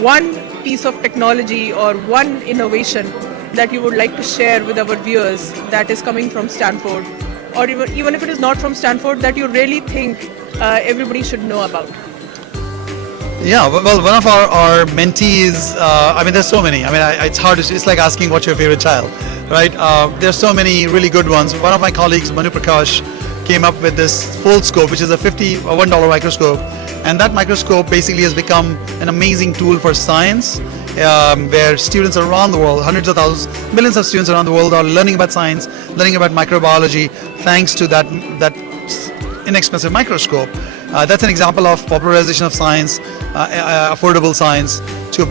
one piece of technology or one innovation that you would like to share with our viewers that is coming from Stanford, or even if it is not from Stanford, that you really think everybody should know about? Yeah, well, one of our mentees, there's so many. It's hard to, it's like asking what's your favorite child, right? There's so many really good ones. One of my colleagues, Manu Prakash, came up with this full scope, which is a $1 microscope. And that microscope basically has become an amazing tool for science, where students around the world, hundreds of thousands, millions of students around the world are learning about science, learning about microbiology, thanks to that inexpensive microscope. That's an example of popularization of science, affordable science, to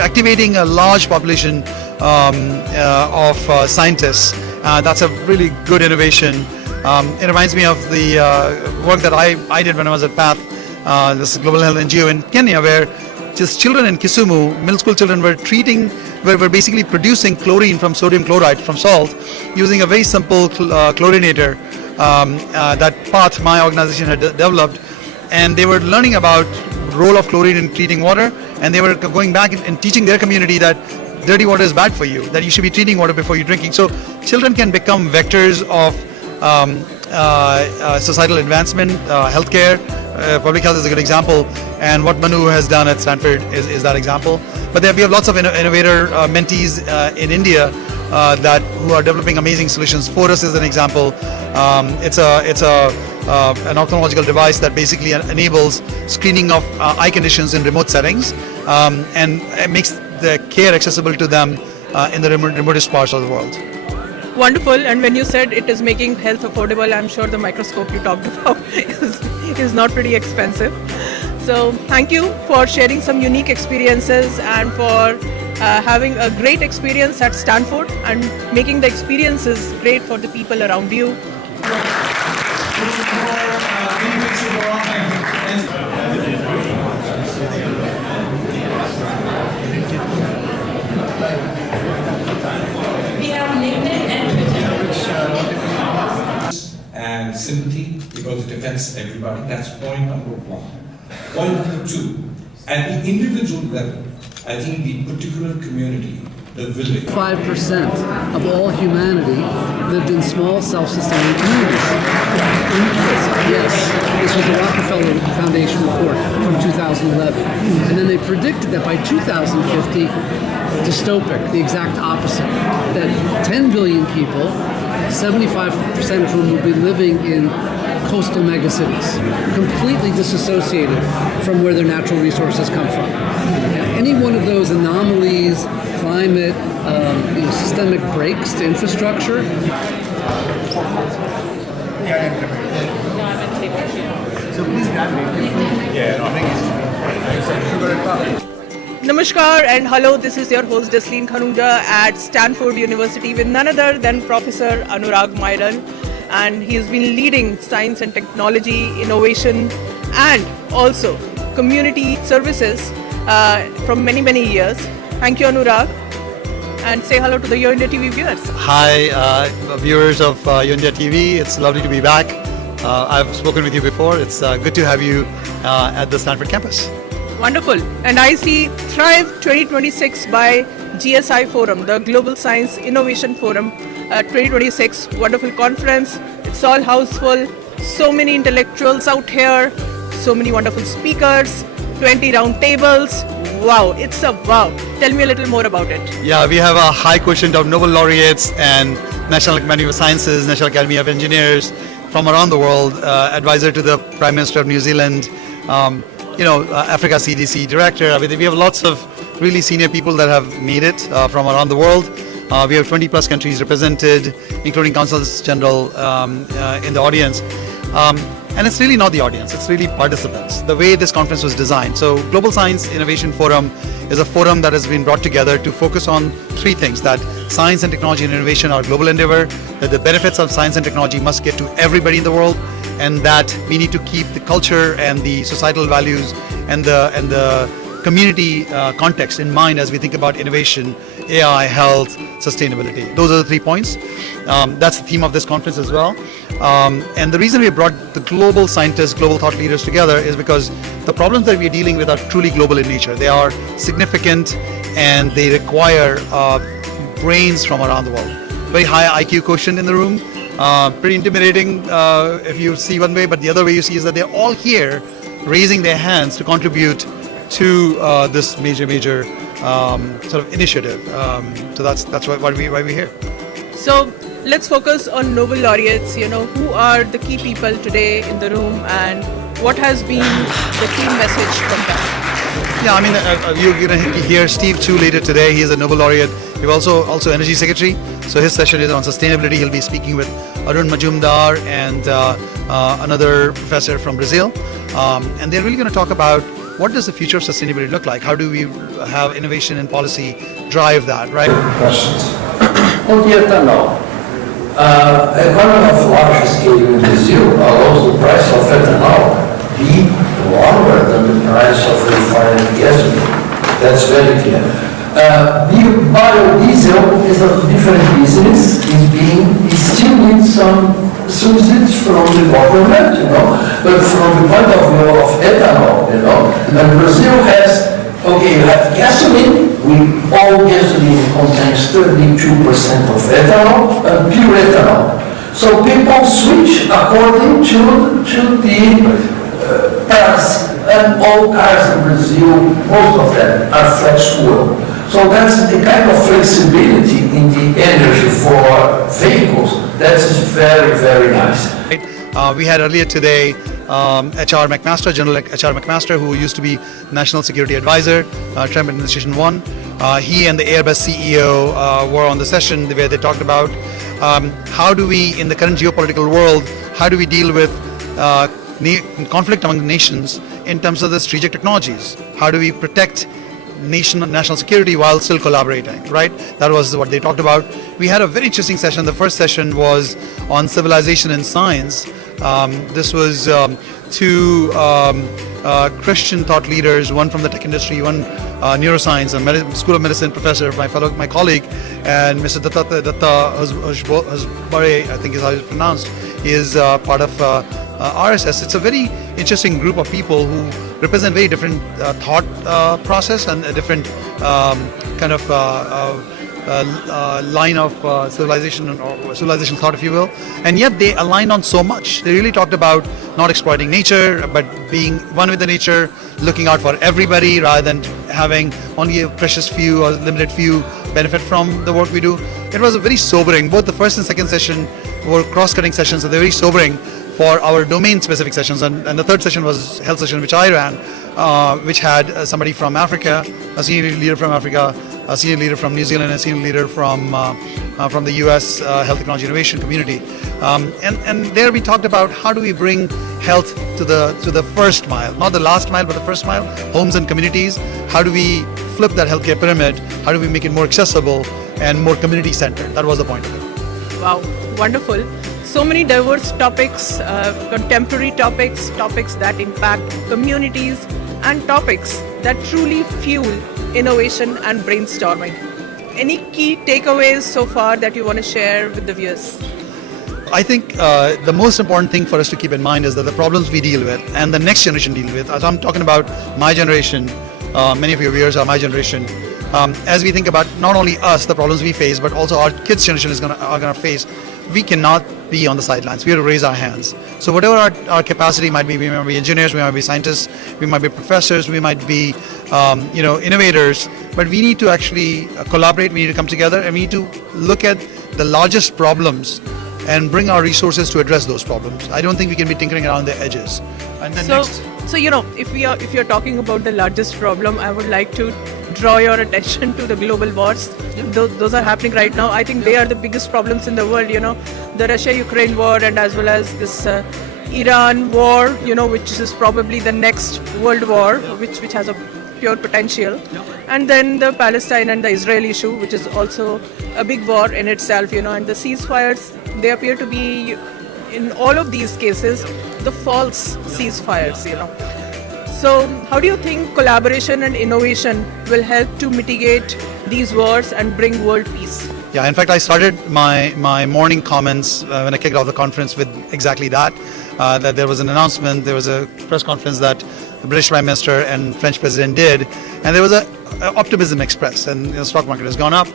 activating a large population of scientists. That's a really good innovation. It reminds me of the work that I did when I was at PATH, this global health NGO in Kenya, where just children in Kisumu, middle school children, were basically producing chlorine from sodium chloride, from salt, using a very simple chlorinator that PATH, my organization, had developed. And they were learning about the role of chlorine in treating water, and they were going back and teaching their community that dirty water is bad for you, that you should be treating water before you're drinking. So children can become vectors of societal advancement, healthcare. Public health is a good example, and what Manu has done at Stanford is that example. But we have lots of innovator mentees in India who are developing amazing solutions. Forus is an example. It's an ophthalmological device that basically enables screening of eye conditions in remote settings, and it makes the care accessible to them in the remotest parts of the world. Wonderful. And when you said it is making health affordable, I'm sure the microscope you talked about is not pretty expensive. So thank you for sharing some unique experiences and for having a great experience at Stanford and making the experiences great for the people around you. And sympathy, because it affects everybody. That's point number one. Point number two, at the individual level, I think the particular community, the village. 5% of all humanity lived in small, self-sustaining communities. Yes, this was the Rockefeller Foundation report from 2011. And then they predicted that by 2050, dystopic, the exact opposite, that 10 billion people, 75% of whom will be living in coastal megacities, completely disassociated from where their natural resources come from. Any one of those anomalies, climate, systemic breaks to infrastructure. Namaskar and hello, this is your host Jasleen Khanuja at Stanford University with none other than Professor Anurag Mairal, and he has been leading science and technology, innovation and also community services from many years. Thank you, Anurag, and say hello to the YoIndiaTV viewers. Hi, viewers of YoIndiaTV. It's lovely to be back. I've spoken with you before. It's good to have you at the Stanford campus. Wonderful. And I see Thrive 2026 by GSI Forum, the Global Science Innovation Forum 2026. Wonderful conference. It's all houseful. So many intellectuals out here. So many wonderful speakers. 20 round tables. Wow, it's a wow. Tell me a little more about it. Yeah, we have a high quotient of Nobel laureates and National Academy of Sciences, National Academy of Engineers from around the world, advisor to the Prime Minister of New Zealand, Africa CDC director. We have lots of really senior people that have made it from around the world. We have 20 plus countries represented, including consuls general in the audience. And it's really not the audience, it's really participants, the way this conference was designed. So Global Science Innovation Forum is a forum that has been brought together to focus on three things: that science and technology and innovation are a global endeavor, that the benefits of science and technology must get to everybody in the world, and that we need to keep the culture and the societal values and the community context in mind as we think about innovation, AI, health, sustainability. Those are the 3 points. That's the theme of this conference as well. And the reason we brought the global scientists, global thought leaders together is because the problems that we're dealing with are truly global in nature. They are significant and they require brains from around the world. Very high IQ quotient in the room, pretty intimidating if you see one way, but the other way you see is that they're all here raising their hands to contribute to this major sort of initiative. So that's why we're here. So let's focus on Nobel laureates. Who are the key people today in the room, and what has been the key message from them? Yeah, I mean, you're going to hear Steve Chu later today. He is a Nobel laureate. We've also Energy Secretary. So his session is on sustainability. He'll be speaking with Arun Majumdar and another professor from Brazil. And they're really going to talk about what does the future of sustainability look like? How do we have innovation and policy drive that, right? Questions. On the ethanol, economy of large scale in Brazil allows the price of ethanol be lower than the price of refined gasoline. That's very clear. Biodiesel is a different business. It still needs some subsidies from the government, but from the point of view of ethanol, and Brazil has, you have gasoline. All gasoline contains 32% of ethanol and pure ethanol. So people switch according to the price, and all cars in Brazil, most of them are flex fuel. So that's the kind of flexibility in the energy for vehicles. That is very, very nice. We had earlier today HR McMaster, General HR McMaster, who used to be National Security Advisor, Trump Administration 1. He and the Airbus CEO were on the session where they talked about how do we, in the current geopolitical world, how do we deal with conflict among nations in terms of the strategic technologies? How do we protect national security while still collaborating, right? That was what they talked about. We had a very interesting session. The first session was on civilization and science. This was two Christian thought leaders, one from the tech industry, one neuroscience and School of Medicine professor, my colleague, and Mr. Datta Hasbare, I think is how it's pronounced, is part of RSS. It's a very interesting group of people who represent very different thought process and a different kind of line of civilization or civilization thought, if you will, and yet they align on so much. They really talked about not exploiting nature, but being one with the nature, looking out for everybody rather than having only a precious few or limited few benefit from the work we do. It was a very sobering. Both the first and second session were cross-cutting sessions, so they're very sobering for our domain-specific sessions. And the third session was health session, which I ran, which had somebody from Africa, a senior leader from Africa, a senior leader from New Zealand, and a senior leader from the U.S. Health Technology Innovation Community. And there we talked about how do we bring health to the first mile, not the last mile, but the first mile, homes and communities. How do we flip that healthcare pyramid? How do we make it more accessible and more community-centered? That was the point of it. Wow, wonderful. So many diverse topics, contemporary topics that impact communities, and topics that truly fuel innovation and brainstorming. Any key takeaways so far that you want to share with the viewers? I think the most important thing for us to keep in mind is that the problems we deal with and the next generation deal with, as I'm talking about my generation, many of your viewers are my generation, as we think about not only us, the problems we face, but also our kids' generation are going to face, we cannot be on the sidelines. We have to raise our hands. So whatever our capacity might be, we might be engineers, we might be scientists, we might be professors, we might be innovators, but we need to actually collaborate, we need to come together, and we need to look at the largest problems and bring our resources to address those problems. I don't think we can be tinkering around the edges. And then So if you're talking about the largest problem, I would like to draw your attention to the global wars. Those are happening right now. I think they are the biggest problems in the world. The Russia-Ukraine war, and as well as this Iran war. Which is probably the next world war, which has a pure potential. And then the Palestine and the Israel issue, which is also a big war in itself. And the ceasefires, they appear to be, in all of these cases, the false ceasefires. So how do you think collaboration and innovation will help to mitigate these wars and bring world peace? Yeah, in fact, I started my morning comments when I kicked off the conference with exactly that, that there was an announcement, there was a press conference that the British Prime Minister and French President did, and there was a optimism expressed, and the stock market has gone up.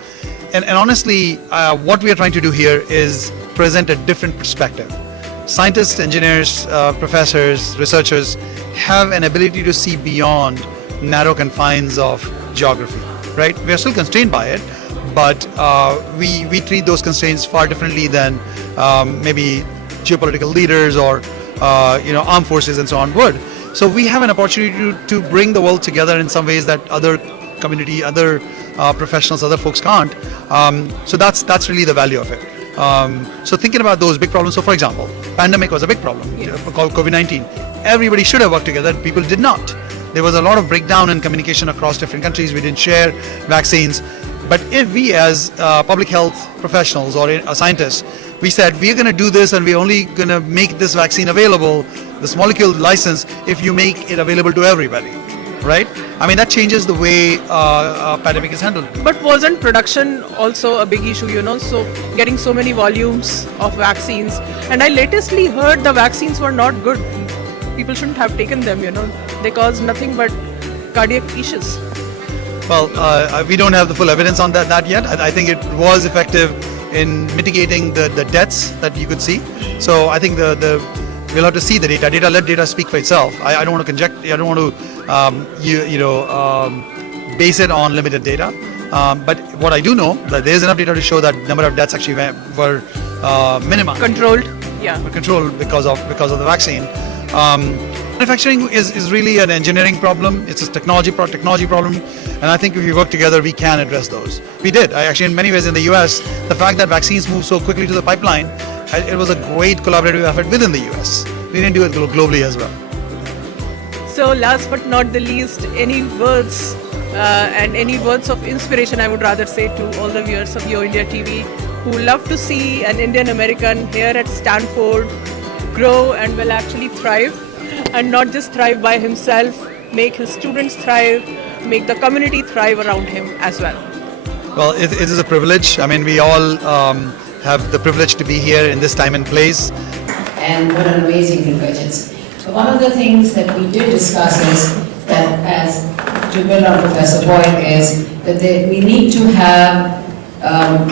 And honestly, what we are trying to do here is present a different perspective. Scientists, engineers, professors, researchers have an ability to see beyond narrow confines of geography, right? We are still constrained by it, but we treat those constraints far differently than maybe geopolitical leaders or armed forces and so on would. So we have an opportunity to bring the world together in some ways that other community, other professionals, other folks can't. So that's really the value of it. So thinking about those big problems. So for example, pandemic was a big problem called COVID-19. Everybody should have worked together. People did not. There was a lot of breakdown in communication across different countries. We didn't share vaccines. But if we as public health professionals or scientists, we said we're going to do this and we're only going to make this vaccine available, this molecule license, if you make it available to everybody, right? I mean, that changes the way pandemic is handled. But wasn't production also a big issue, so getting so many volumes of vaccines? And I latestly heard the vaccines were not good. People shouldn't have taken them, They caused nothing but cardiac issues. Well, we don't have the full evidence on that yet. I think it was effective in mitigating the deaths that you could see. So I think we'll have to see the data. Let data speak for itself. I don't want to conject. I don't want to base it on limited data. But what I do know that there is enough data to show that number of deaths actually were minimized, Controlled, yeah. Controlled because of the vaccine. Manufacturing is really an engineering problem. It's a technology problem, and I think if we work together, we can address those. We did. Actually, in many ways, in the U.S., the fact that vaccines moved so quickly to the pipeline, it was a great collaborative effort within the U.S. We didn't do it globally as well. So last but not the least, any words and any words of inspiration, I would rather say, to all the viewers of YoIndiaTV who love to see an Indian American here at Stanford grow and will actually thrive, and not just thrive by himself, make his students thrive, make the community thrive around him as well. Well, it is a privilege. I mean, we all have the privilege to be here in this time and place. And what an amazing convergence. So one of the things that we did discuss is that, as to build on Professor Boyd, is that we need to have,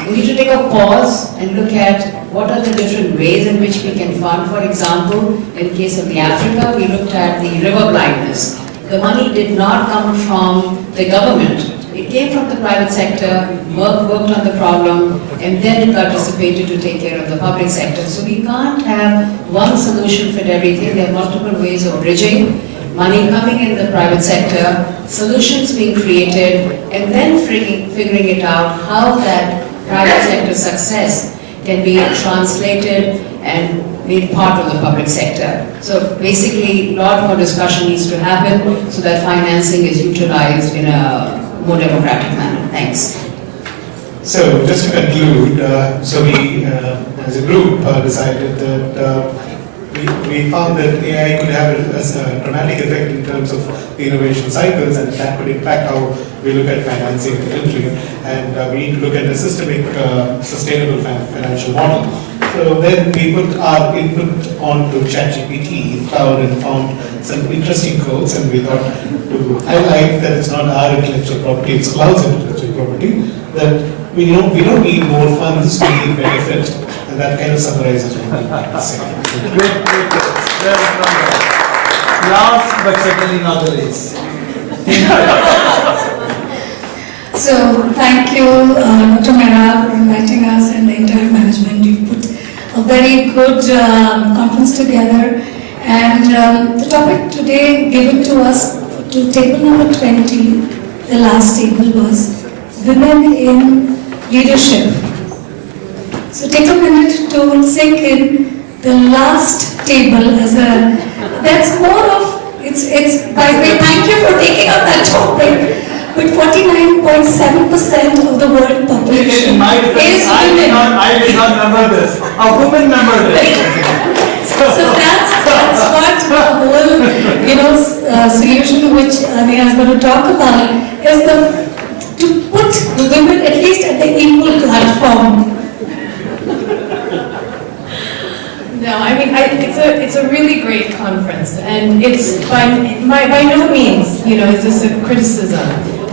we need to take a pause and look at what are the different ways in which we can fund. For example, in case of the Africa, we looked at the river blindness. The money did not come from the government. It came from the private sector, worked on the problem, and then it got dissipated to take care of the public sector. So we can't have one solution for everything. There are multiple ways of bridging, money coming in the private sector, solutions being created, and then figuring it out how that private sector success can be translated and made part of the public sector. So basically, a lot more discussion needs to happen so that financing is utilized in a more democratic manner. Thanks. So just to conclude, so we as a group decided that we found that AI could have a dramatic effect in terms of the innovation cycles, and that could impact how we look at financing the country. And we need to look at a systemic, sustainable financial model. So then we put our input onto ChatGPT, cloud, and found some interesting quotes, and we thought to highlight that it's not our intellectual property, it's cloud's intellectual property, that we don't need more funds, we need benefit, and that kind of summarizes what we say. Great. Last but certainly not the least. So thank you, Dr. Mairal, for inviting us and the entire management. You've put a very good conference together. And the topic today given to us to table number 20, the last table, was women in leadership. So take a minute to sink in the last table as a, that's more of, it's by the way, thank you for taking up that topic. With 49.7% of the world population is women. I did not remember this. A woman remembered it. So that's what the whole solution which Ania is going to talk about is to put women at least at the equal platform. home. No, I mean, it's a really great conference, and it's by no means, is this a criticism,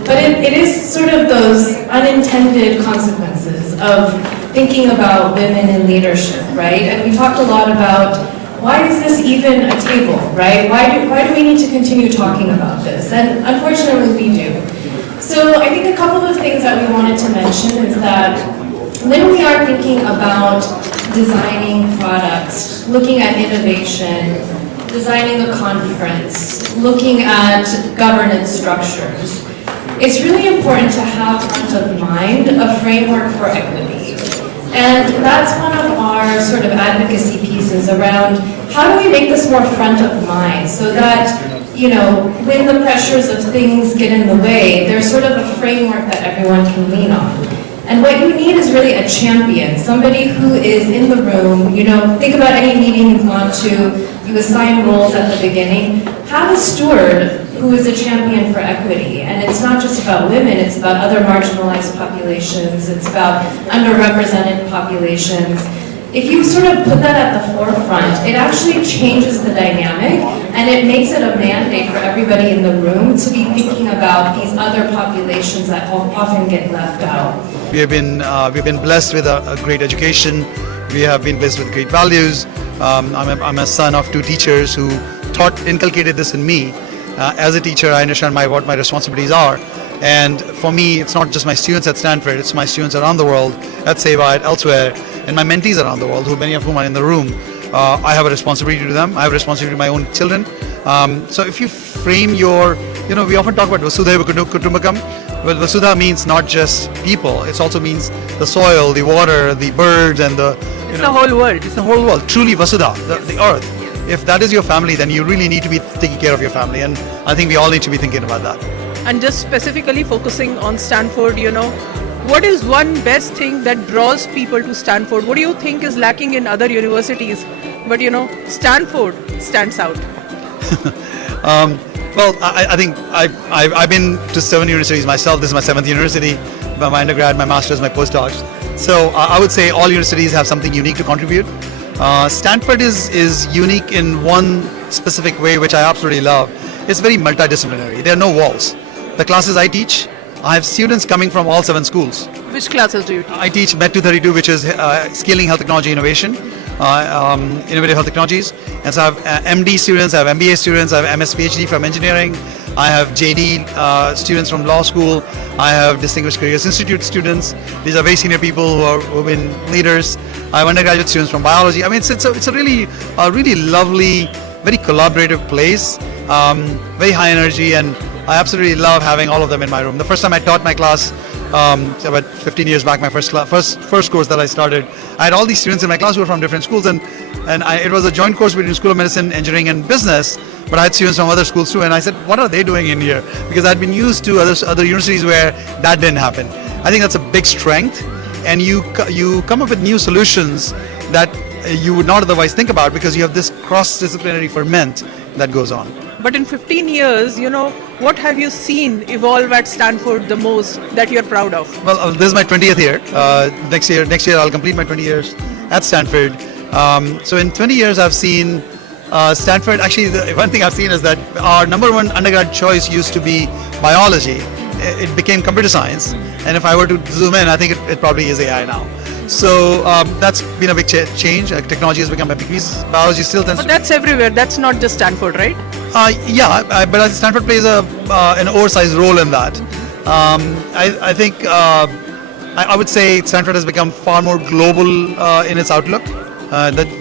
but it is sort of those unintended consequences of thinking about women in leadership, right? And we talked a lot about why is this even a table, right? Why do we need to continue talking about this? And unfortunately, we do. So I think a couple of things that we wanted to mention is that when we are thinking about designing products, looking at innovation, designing a conference, looking at governance structures, it's really important to have front of mind a framework for equity. And that's one of our sort of advocacy pieces around how do we make this more front of mind so that, when the pressures of things get in the way, there's sort of a framework that everyone can lean on. And what you need is really a champion, somebody who is in the room, think about any meeting you've gone to, you assign roles at the beginning, have a steward who is a champion for equity. And it's not just about women, it's about other marginalized populations, it's about underrepresented populations. If you sort of put that at the forefront, it actually changes the dynamic and it makes it a mandate for everybody in the room to be thinking about these other populations that often get left out. We've been blessed with a great education. We have been blessed with great values. I'm a son of two teachers who inculcated this in me. As a teacher, I understand what my responsibilities are. And for me, it's not just my students at Stanford, it's my students around the world, at Seva, elsewhere, and my mentees around the world, many of whom are in the room. I have a responsibility to them. I have a responsibility to my own children. So if you frame we often talk about Vasudhaiva Kutumbakam. Well, Vasudha means not just people. It also means the soil, the water, the birds, and It's the whole world. It's the whole world. Truly Vasudha, the earth. If that is your family, then you really need to be taking care of your family. And I think we all need to be thinking about that. And just specifically focusing on Stanford, what is one best thing that draws people to Stanford? What do you think is lacking in other universities? But Stanford stands out. Well, I think I've been to 7 universities myself. This is my 7th university, my undergrad, my master's, my postdocs. So I would say all universities have something unique to contribute. Stanford is unique in one specific way, which I absolutely love. It's very multidisciplinary. There are no walls. The classes I teach, I have students coming from all 7 schools. Which classes do you teach? I teach Med 232, which is scaling health technology innovation, innovative health technologies. And so I have MD students, I have MBA students, I have MS PhD from engineering, I have JD students from law school, I have Distinguished Careers Institute students. These are very senior people who've been leaders. I have undergraduate students from biology. I mean, it's a really lovely, very collaborative place, very high energy, and I absolutely love having all of them in my room. The first time I taught my class, about 15 years back, my first course that I started, I had all these students in my class who were from different schools, and it was a joint course between School of Medicine, Engineering, and Business. But I had students from other schools too, and I said, what are they doing in here? Because I'd been used to other universities where that didn't happen. I think that's a big strength, and you come up with new solutions that you would not otherwise think about because you have this cross-disciplinary ferment that goes on. But in 15 years, what have you seen evolve at Stanford the most that you're proud of? Well, this is my 20th year. Next year I'll complete my 20 years at Stanford. So in 20 years I've seen Stanford, actually the one thing I've seen is that our number one undergrad choice used to be biology. It became computer science. And if I were to zoom in, I think it probably is AI now. So that's been a big change. Technology has become a big piece. Biology still tends But that's everywhere. That's not just Stanford, right? But Stanford plays an oversized role in that. I think I would say Stanford has become far more global in its outlook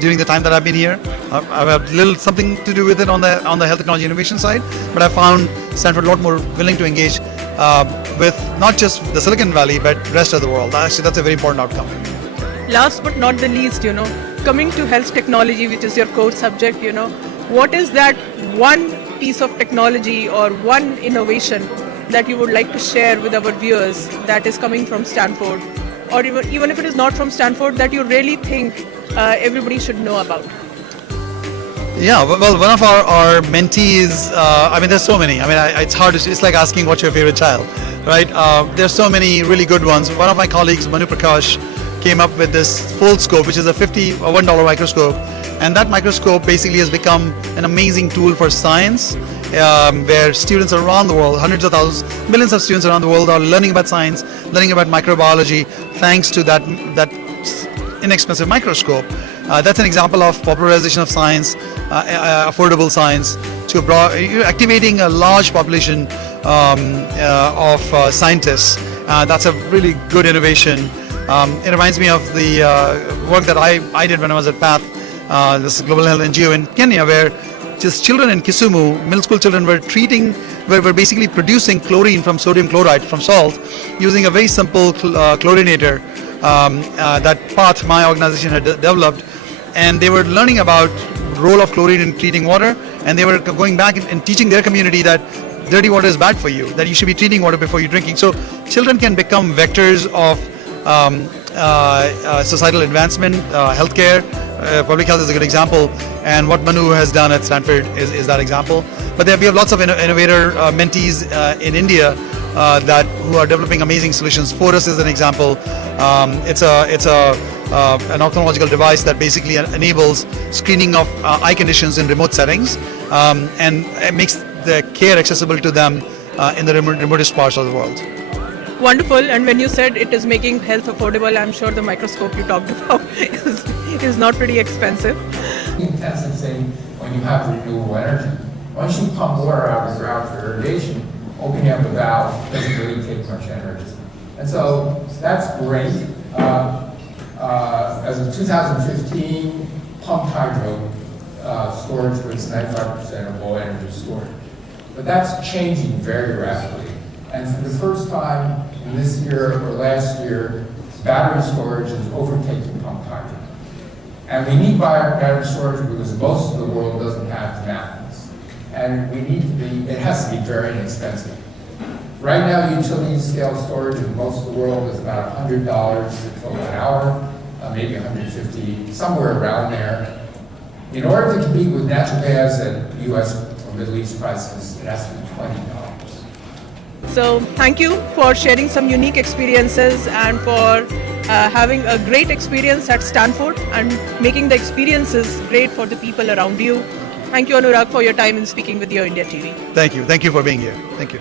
during the time that I've been here. I've had little something to do with it on the health technology innovation side, but I found Stanford a lot more willing to engage with not just the Silicon Valley, but rest of the world. Actually, that's a very important outcome. Last but not the least, coming to health technology, which is your core subject, what is that one piece of technology or one innovation that you would like to share with our viewers that is coming from Stanford, or even if it is not from Stanford, that you really think everybody should know about? Yeah, well, one of our mentees, there's so many. It's hard it's like asking what's your favorite child, right? There's so many really good ones. One of my colleagues, Manu Prakash, came up with this full scope, which is a $1 microscope. And that microscope basically has become an amazing tool for science, where students around the world, hundreds of thousands, millions of students around the world are learning about science, learning about microbiology, thanks to that inexpensive microscope. That's an example of popularization of science, affordable science, activating a large population of scientists. That's a really good innovation. It reminds me of the work that I did when I was at PATH, this global health NGO in Kenya, where just children in Kisumu, middle school children, were basically producing chlorine from sodium chloride, from salt, using a very simple chlorinator that PATH, my organization, had developed. And they were learning about the role of chlorine in treating water, and they were going back and teaching their community that dirty water is bad for you, that you should be treating water before you're drinking. So children can become vectors of societal advancement, healthcare. Public health is a good example, and what Manu has done at Stanford is that example. But we have lots of innovator mentees in India who are developing amazing solutions. Forus is an example. It's an ophthalmological device that basically enables screening of eye conditions in remote settings, and it makes the care accessible to them in the remotest parts of the world. Wonderful. And when you said it is making health affordable, I'm sure the microscope you talked about is not pretty expensive. Intensive thing when you have renewable energy. Once you pump water out of the ground for irrigation, opening up a valve doesn't really take much energy. And so that's great. As of 2015, pumped hydro storage was 95% of all energy storage. But that's changing very rapidly. And for the first time in this year or last year, battery storage is overtaking pumped hydro. And we need battery storage because most of the world doesn't have the mountains. And it has to be very inexpensive. Right now, utility scale storage in most of the world is about $100 per kilowatt hour, maybe $150, somewhere around there. In order to compete with natural gas at US or Middle East prices, it has to be $20. So thank you for sharing some unique experiences and for having a great experience at Stanford and making the experiences great for the people around you. Thank you, Anurag, for your time in speaking with YoIndiaTV. Thank you. Thank you for being here. Thank you.